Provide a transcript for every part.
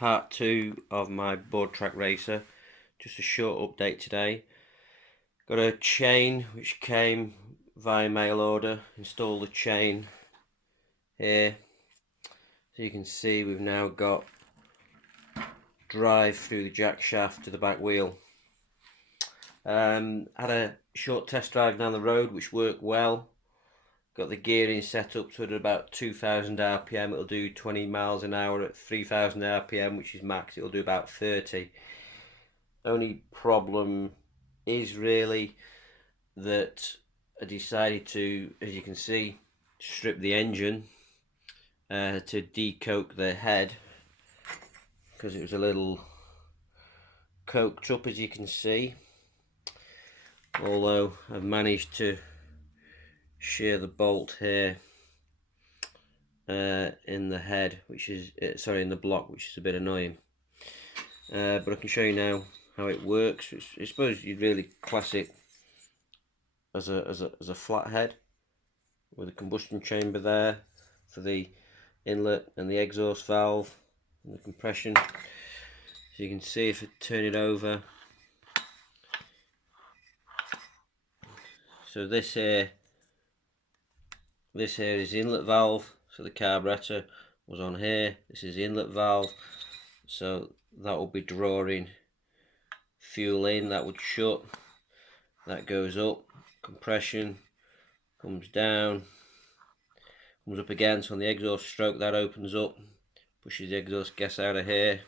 part 2 of my board track racer. Just a short update today. Got a chain which came via mail order. Installed the chain here. So you can see we've now got drive through the jack shaft to the back wheel. Had a short test drive down the road which worked well. Got the gearing set up to at about 2000 RPM. It'll do 20 miles an hour at 3000 RPM, which is max. It'll do about 30. Only problem is really that I decided to, as you can see, strip the engine to decoke the head because it was a little coked up, as you can see. Although I've managed to shear the bolt here in the head, which is in the block, which is a bit annoying. But I can show you now how it works. I suppose you'd really class it as a flat head with a combustion chamber there for the inlet and the exhaust valve and the compression. So you can see if I turn it over. So this here is the inlet valve, so the carburetor was on here. This is the inlet valve, so that will be drawing fuel in. That would shut, that goes up, compression comes down, comes up again. So on the exhaust stroke, that opens up, pushes the exhaust gas out of here,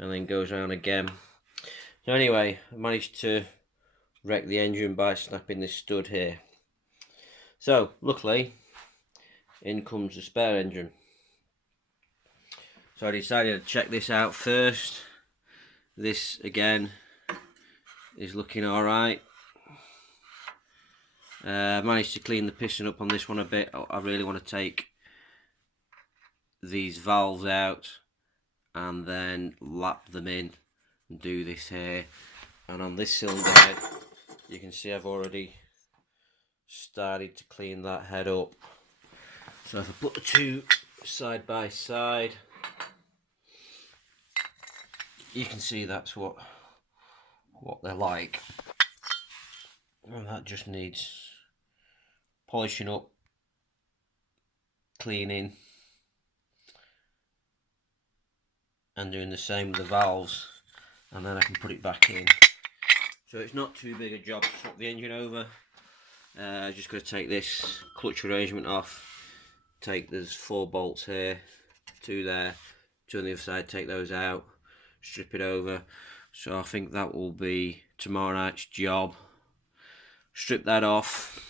and then goes around again. So anyway, I managed to wreck the engine by snapping this stud here. So luckily, in comes the spare engine. So I decided to check this out first. This again is looking alright. I managed to clean the piston up on this one a bit. I really want to take these valves out and then lap them in and do this here. And on this cylinder head, you can see I've already started to clean that head up. So if I put the two side by side, you can see that's what they're like. And that just needs polishing up, cleaning, and doing the same with the valves, and then I can put it back in. So it's not too big a job to swap the engine over. Just got to take this clutch arrangement off. There's 4 bolts here, 2 there, 2 on the other side. Take those out, strip it over. So I think that will be tomorrow night's job. Strip that off,